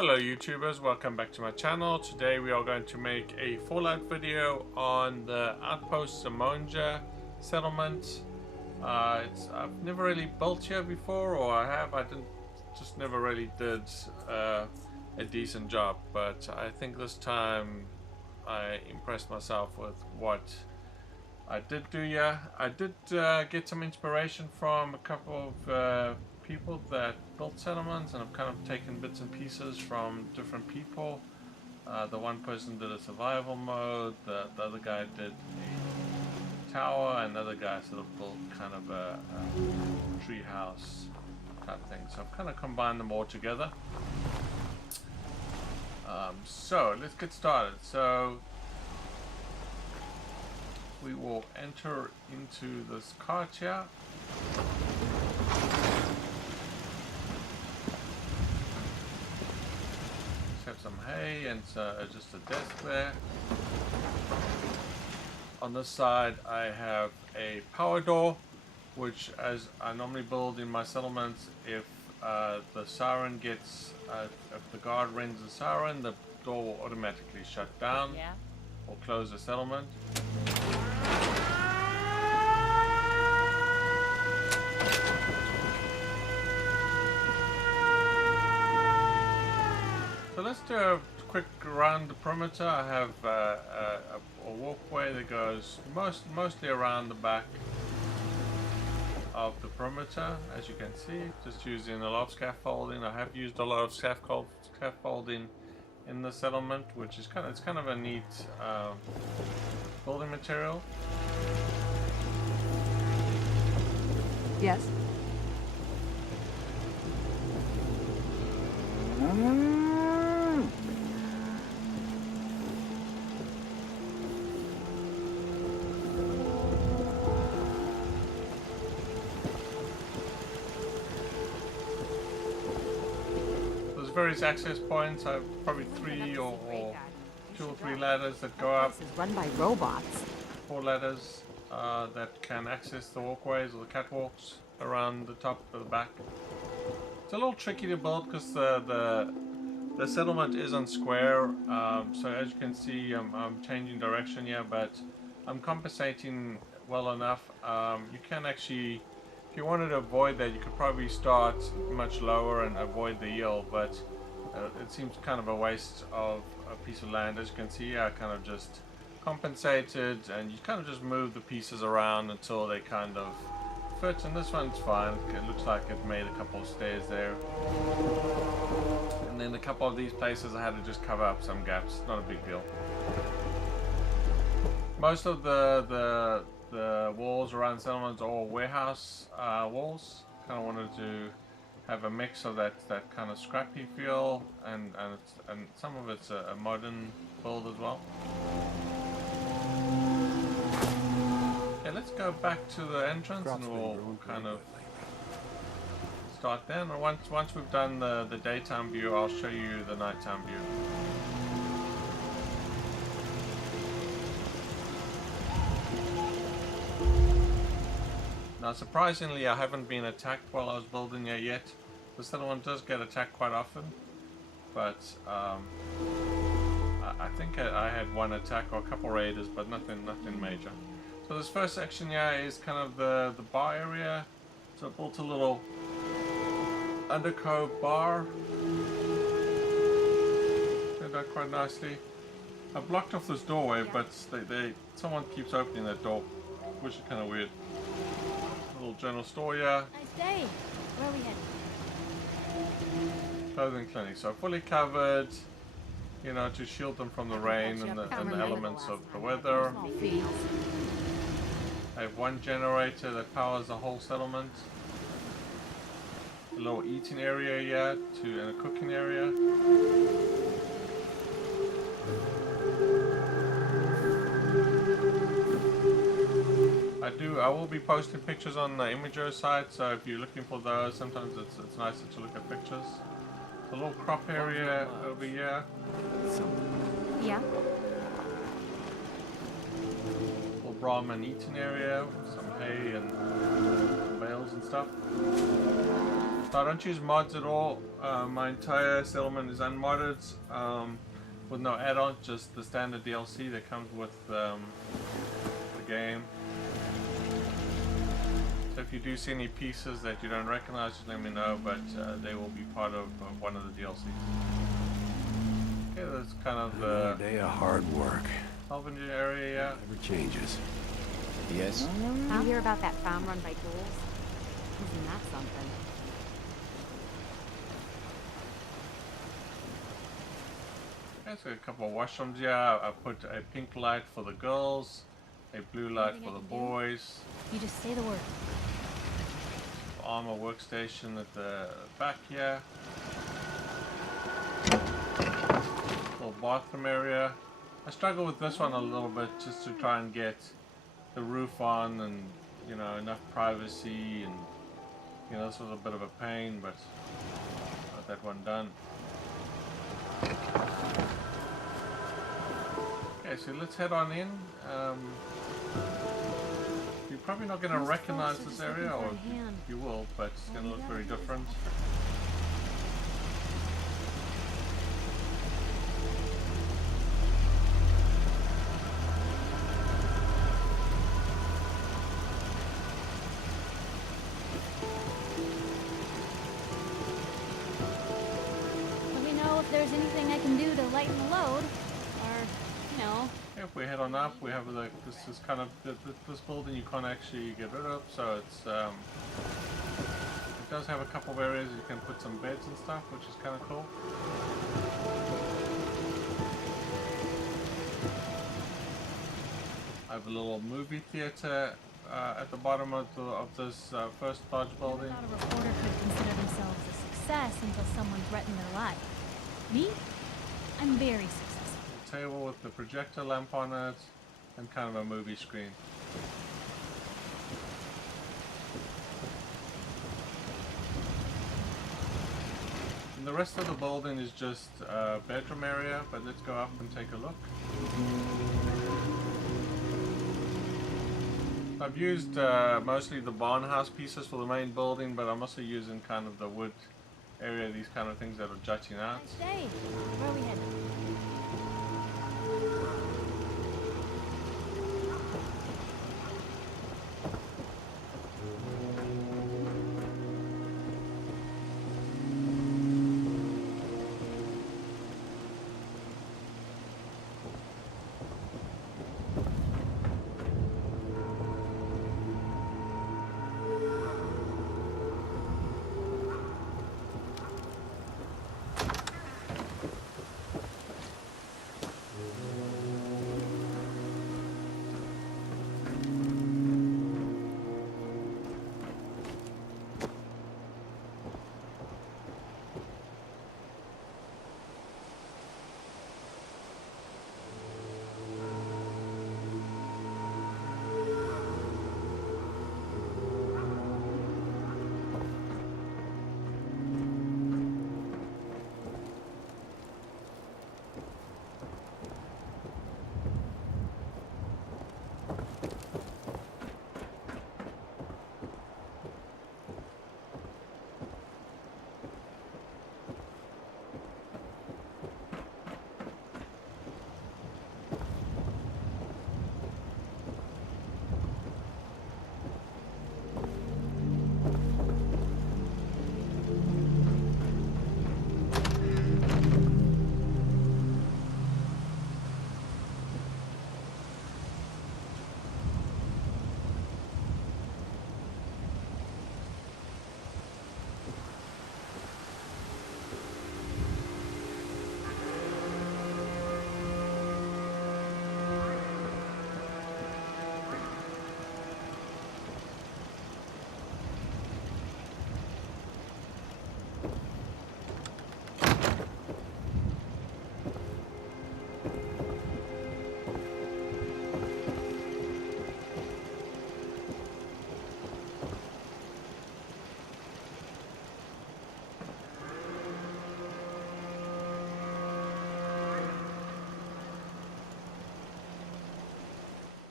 Hello YouTubers, welcome back to my channel. Today we are going to make a Fallout video on the Outpost Zimonja settlement. I've never really built here before, or I just never really did a decent job, but I think this time I impressed myself with what I did do here. I did get some inspiration from a couple of people that built settlements, and I've kind of taken bits and pieces from different people. The one person did a survival mode, the other guy did a tower, and the other guy sort of built kind of a tree house type thing. So I've kind of combined them all together. So let's get started. So we will enter into this cart here. Have some hay and just a desk there. On this side I have a power door, which, as I normally build in my settlements, if the siren gets, if the guard rings the siren, the door will automatically shut down or close the settlement. So let's do a quick around the perimeter. I have a walkway that goes mostly around the back of the perimeter, as you can see, just using a lot of scaffolding. I have used a lot of scaffolding in the settlement, which is kind of a neat building material. Yes. There's various access points. I have probably two or three ladders that go up. This is run by robots. 4 ladders that can access the walkways or the catwalks around the top of the back. It's a little tricky to build because the settlement isn't square, so as you can see I'm changing direction here, but I'm compensating well enough. You can actually, if you wanted to avoid that, you could probably start much lower and avoid the hill, but it seems kind of a waste of a piece of land. As you can see, I kind of just compensated, and you kind of just move the pieces around until they kind of fit, and this one's fine. It looks like it made a couple of stairs there, and then a couple of these places I had to just cover up some gaps. Not a big deal. Most of the walls around settlements are all warehouse walls. Kind of wanted to have a mix of that kind of scrappy feel, and some of it's a modern build as well. Okay, let's go back to the entrance and we'll kind of start then. And once we've done the daytime view, I'll show you the nighttime view. Now, surprisingly, I haven't been attacked while I was building here yet. The settlement does get attacked quite often, but I think I had one attack or a couple raiders, but nothing major. So this first section here is kind of the bar area. So I built a little undercove bar. Turned out quite nicely. I blocked off this doorway, but someone keeps opening that door, which is kind of weird. A little general store here. Nice day. Where are we heading? Clothing clinic. So fully covered, you know, to shield them from the rain and the elements of the weather. I have one generator that powers the whole settlement. A little eating area here and a cooking area. I will be posting pictures on the Imager site, so if you're looking for those, sometimes it's nicer to look at pictures. A little crop area over here. Yeah. Little Brahman eating area, some hay and bales and stuff. So I don't use mods at all. My entire settlement is unmodded, with no add-ons, just the standard DLC that comes with the game. So if you do see any pieces that you don't recognize, just let me know, but they will be part of one of the DLCs. Okay, that's kind of Another day of hard work. Salvage area, yeah. Never changes. Yes? You hear about that farm run by ghouls? Isn't that something? Okay, so a couple of washrooms here. I put a pink light for the girls, a blue light Anything for I the can do? boys. You just say the word. Armor workstation at the back here. Little bathroom area. I struggle with this one a little bit just to try and get the roof on and, you know, enough privacy, and, you know, this was a bit of a pain, but got that one done. Okay, so let's head on in. You're probably not going to Most recognize folks are this just looking area, for or a hand. you will, but it's going to look very different. Let me know if there's anything I can do to lighten the load. Or, you know, If we head on up, we have like this is kind of this building you can't actually get rid of, so it's it does have a couple of areas you can put some beds and stuff, which is kind of cool. I have a little movie theater at the bottom of this first large I building. thought a reporter could consider themselves a success until someone threatened their life. Me? I'm very successful. A table with the projector lamp on it, and kind of a movie screen. And the rest of the building is just a bedroom area, but let's go up and take a look. I've used mostly the barn house pieces for the main building, but I'm also using kind of the wood area, these kind of things that are jutting out. Nice day. Where are we headed?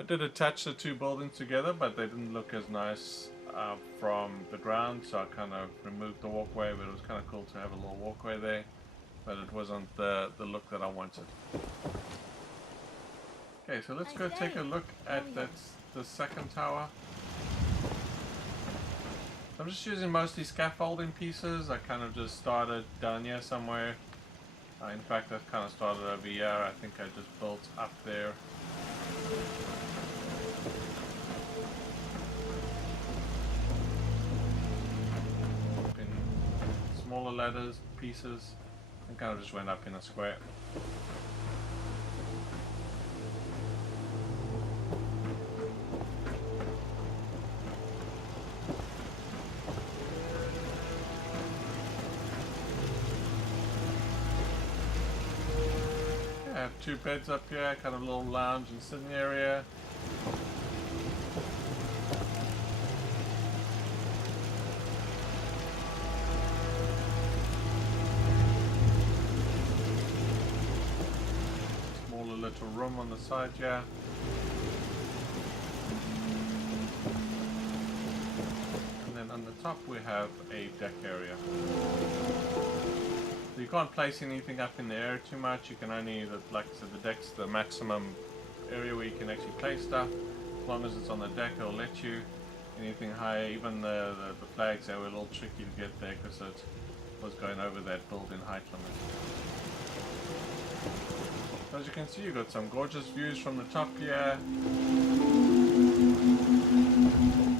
I did attach the two buildings together, but they didn't look as nice from the ground, so I kind of removed the walkway, but it was kind of cool to have a little walkway there, but it wasn't the look that I wanted. Okay, so let's go take a look at the second tower. I'm just using mostly scaffolding pieces. I kind of just started down here somewhere. In fact, I kind of started over here. I think I just built up there. In smaller ladders, pieces, and kind of just went up in a square. I have two beds up here, kind of a little lounge and sitting area. Smaller little room on the side here. And then on the top we have a deck area. You can't place anything up in the air too much. You can only, like I said, the deck's the maximum area where you can actually place stuff. As long as it's on the deck, it'll let you. Anything higher, even the flags, they were a little tricky to get there because it was going over that built-in height limit. As you can see, you've got some gorgeous views from the top here.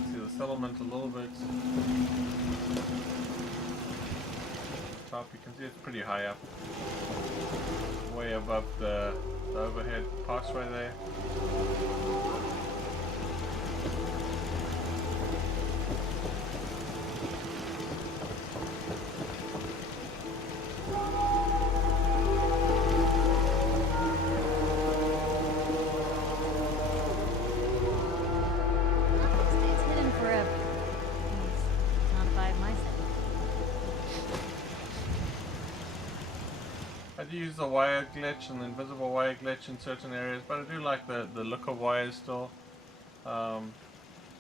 See the settlement a little bit. Top, you can see it's pretty high up, way above the overhead passway there. It's hidden forever. It's not 5 mice. I do use the wire glitch and the invisible wire glitch in certain areas, but I do like the look of wires still. You know,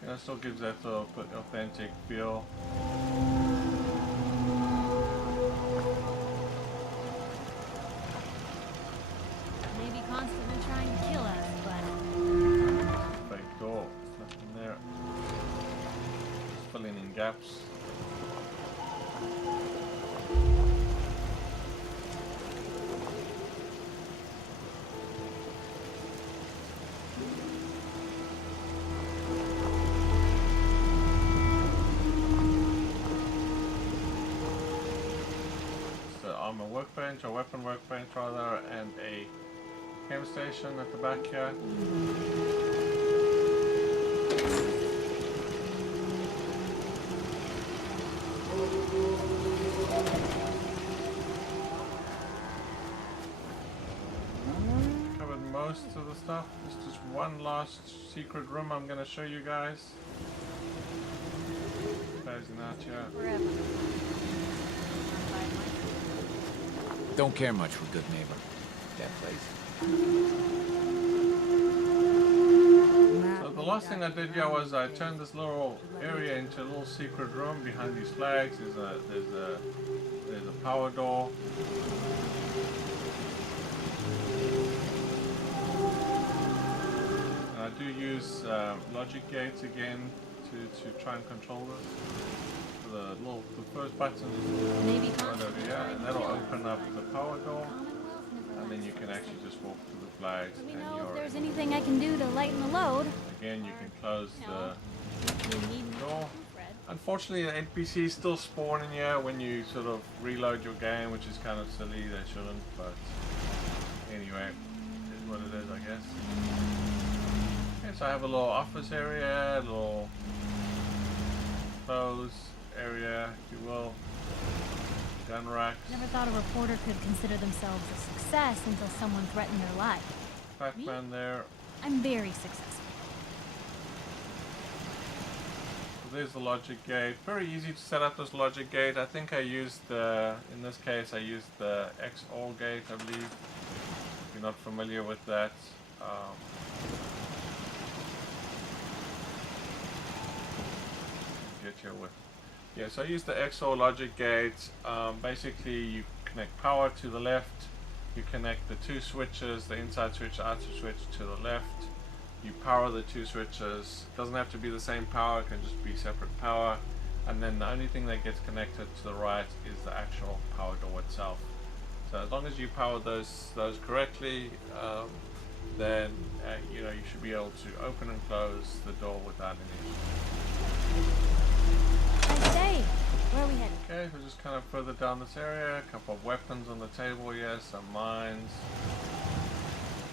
it still gives that sort of authentic feel. Maybe constantly trying to kill us, but Fake door, nothing there. Just filling in gaps. Armor workbench, or weapon workbench rather, and a chem station at the back here. Covered most of the stuff. There's just one last secret room I'm going to show you guys. Closing out here. forever. Don't care much for good neighbor. That place. So the last thing I did here was I turned this little area into a little secret room behind these flags. There's a power door. And I do use logic gates again to try and control this. The first button Maybe right over constantly here, trying and to that'll kill us, open up but the power door, Commonwealth never and then lets you can us actually in. just walk to the flags, Do we and know if you're there's in. anything I can do to lighten the load? Again, you can close the You need me door. to, Fred. Unfortunately, the NPCs still spawn in here when you sort of reload your game, which is kind of silly. They shouldn't, but anyway, it is what it is, I guess. Okay, so I have a little office area, a little clothes area, if you will. Gun racks. Never thought a reporter could consider themselves a success until someone threatened their life. Pac-Man there. I'm very successful. So there's the logic gate. Very easy to set up this logic gate. I think I used the, in this case, I used the XOR gate, I believe. If you're not familiar with that. get here with. Yeah, so I use the XOR logic gate. Basically, you connect power to the left. You connect the two switches, the inside switch, the outside switch to the left. You power the two switches. It doesn't have to be the same power, it can just be separate power. And then the only thing that gets connected to the right is the actual power door itself. So as long as you power those correctly, then you know, you should be able to open and close the door without any issue. I say, where are we headed? Okay, we're just kind of further down this area. A couple of weapons on the table here, some mines.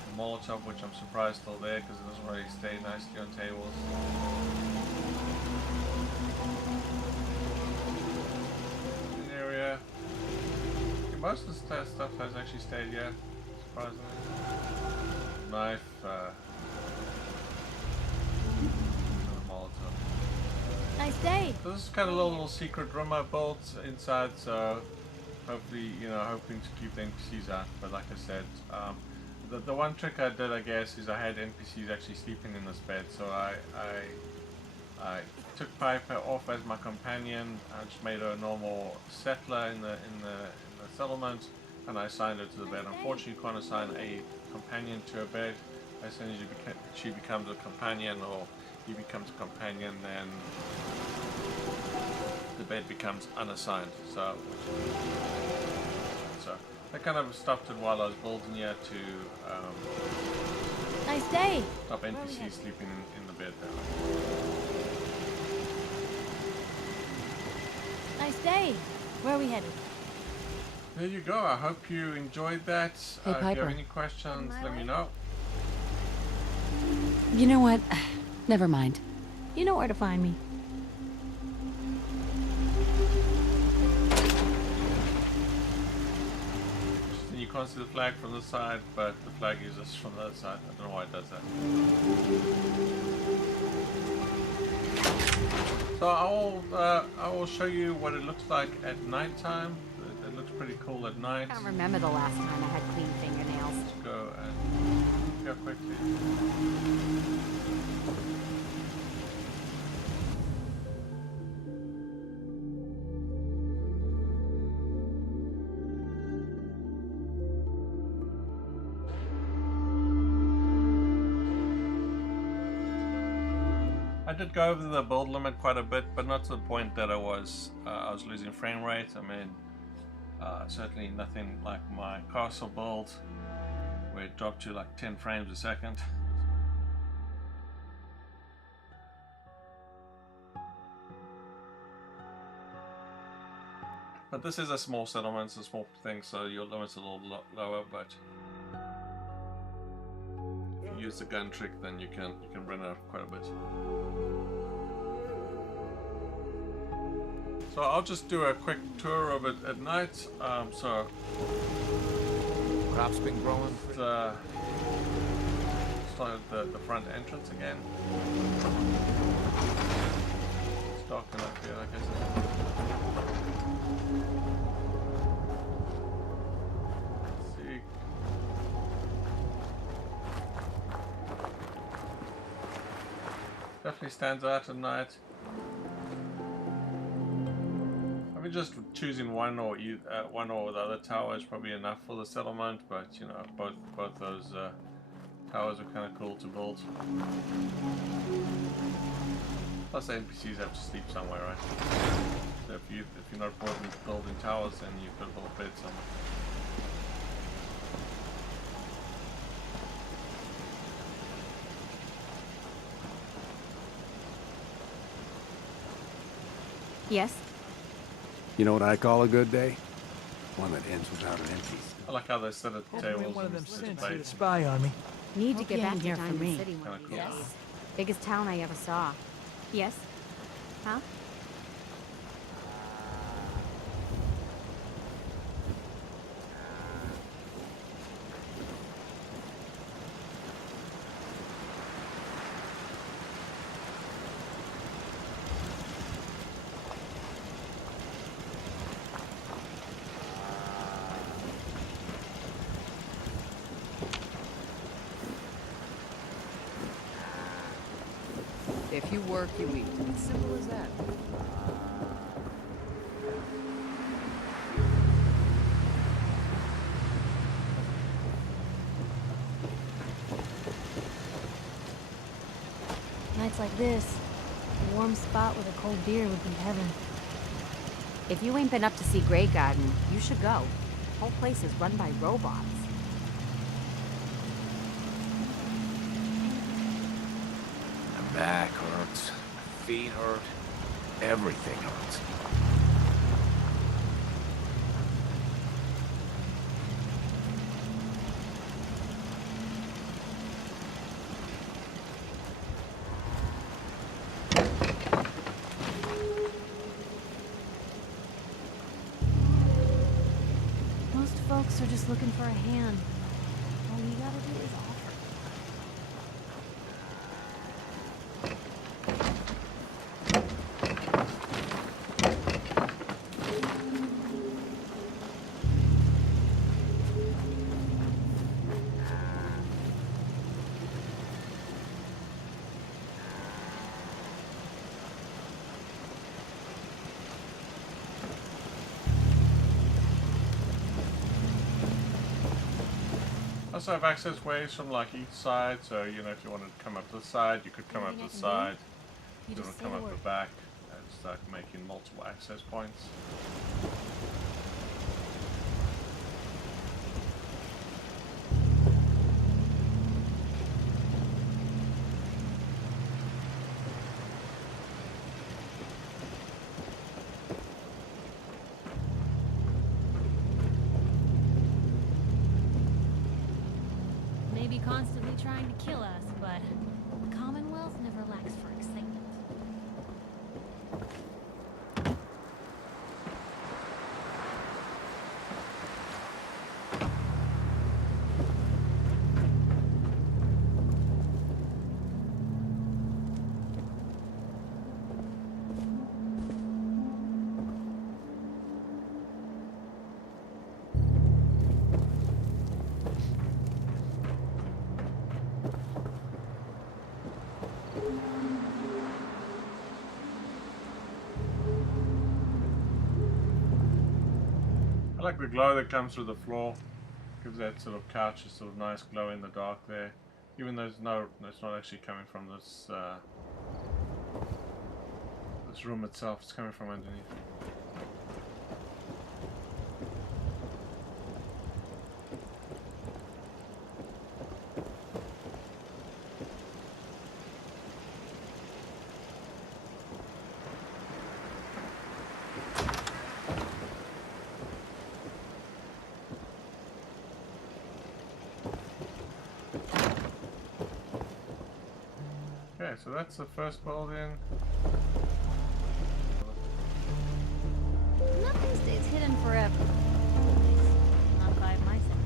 The Molotov, which I'm surprised still there because it doesn't really stay nicely on tables. An area. Okay, most of the stuff has actually stayed here, surprisingly. Knife. Molotov. Nice day. So this is kind of a little secret room I built inside, so hopefully, you know, hoping to keep the NPCs out. But like I said, the one trick I did, I guess, is I had NPCs actually sleeping in this bed. So I took Piper off as my companion. I just made her a normal settler in the settlement, and I assigned her to the bed. Unfortunately, you can't assign a companion to a bed. As soon as she becomes a companion, or he becomes a companion, then the bed becomes unassigned. So I kind of stopped it while I was building here to Nice day. stop NPCs sleeping in the bed there. Nice day. Where are we headed? There you go. I hope you enjoyed that. Hey, If you Piper. have any questions, On my let me way. know. You know what? Never mind. You know where to find me. You can't see the flag from the side, but the flag is just from the other side. I don't know why it does that. So I will show you what it looks like at nighttime. It looks pretty cool at night. I can't remember the last time I had clean fingernails. Let's go and go quickly. I did go over the build limit quite a bit, but not to the point that I was losing frame rate. I mean, certainly nothing like my castle build, where it dropped to like 10 frames a second. But this is a small settlement, it's a small thing, so your limit's a little lower, but if you use the gun trick, then you can run out quite a bit. So I'll just do a quick tour of it at night. So Crops been growing. start the front entrance again. It's dark enough here, like I said. Let's see. Definitely stands out at night. I mean, just choosing one or the other tower is probably enough for the settlement, but you know, both those towers are kind of cool to build. Plus, the NPCs have to sleep somewhere, right? So if you're not bored with building towers, then you could build a bed somewhere. Yes? You know what I call a good day? One that ends without an empty. I like how they sit at the tables One of them and sent you to debate. spy on me. Need to get Okay, back I'm to here for Diamond me. City one Kinda of these cool. days. Biggest town I ever saw. Yes? Huh? If you work, you eat. It's simple as that. Nights like this, a warm spot with a cold beer would be heaven. If you ain't been up to see Grey Garden, you should go. The whole place is run by robots. My back hurts. My feet hurt. Everything hurts. Most folks are just looking for a hand. All you gotta do is offer. Also have access ways from like each side, so you know if you wanted to come up the side, you could come up the side. You If you want just to say come the up word. the back and start making multiple access points. Maybe constantly trying to kill us, but the Commonwealth never lacks for excitement. I like the glow that comes through the floor. Gives that sort of couch a sort of nice glow in the dark there. Even though it's not actually coming from this this room itself, it's coming from underneath. Okay, so that's the first building. Nothing stays hidden forever. At least, not by my side.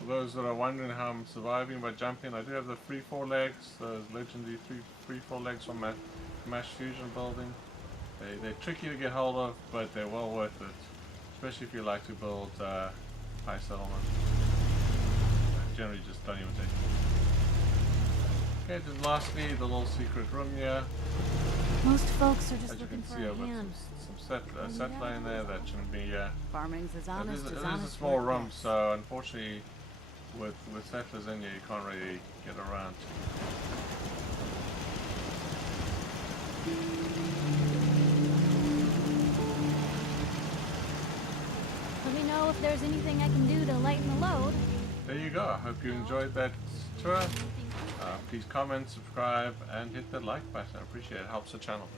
For those that are wondering how I'm surviving by jumping, I do have the free four legs, those legendary free four legs from that Mash Fusion building. They're tricky to get hold of, but they're well worth it, especially if you like to build high settlement. I generally just don't even take it. Okay, then lastly, the little secret room here. Most folks are just As you looking can for see, a I've got hand. some settler in there that shouldn't be. Farming's as It honest is as a honest small work room, gets. so unfortunately with settlers in here, you can't really get around. Let me know if there's anything I can do to lighten the load. There you go. I hope you enjoyed that tour. Please comment, subscribe, and hit the like button. I appreciate it. It helps the channel.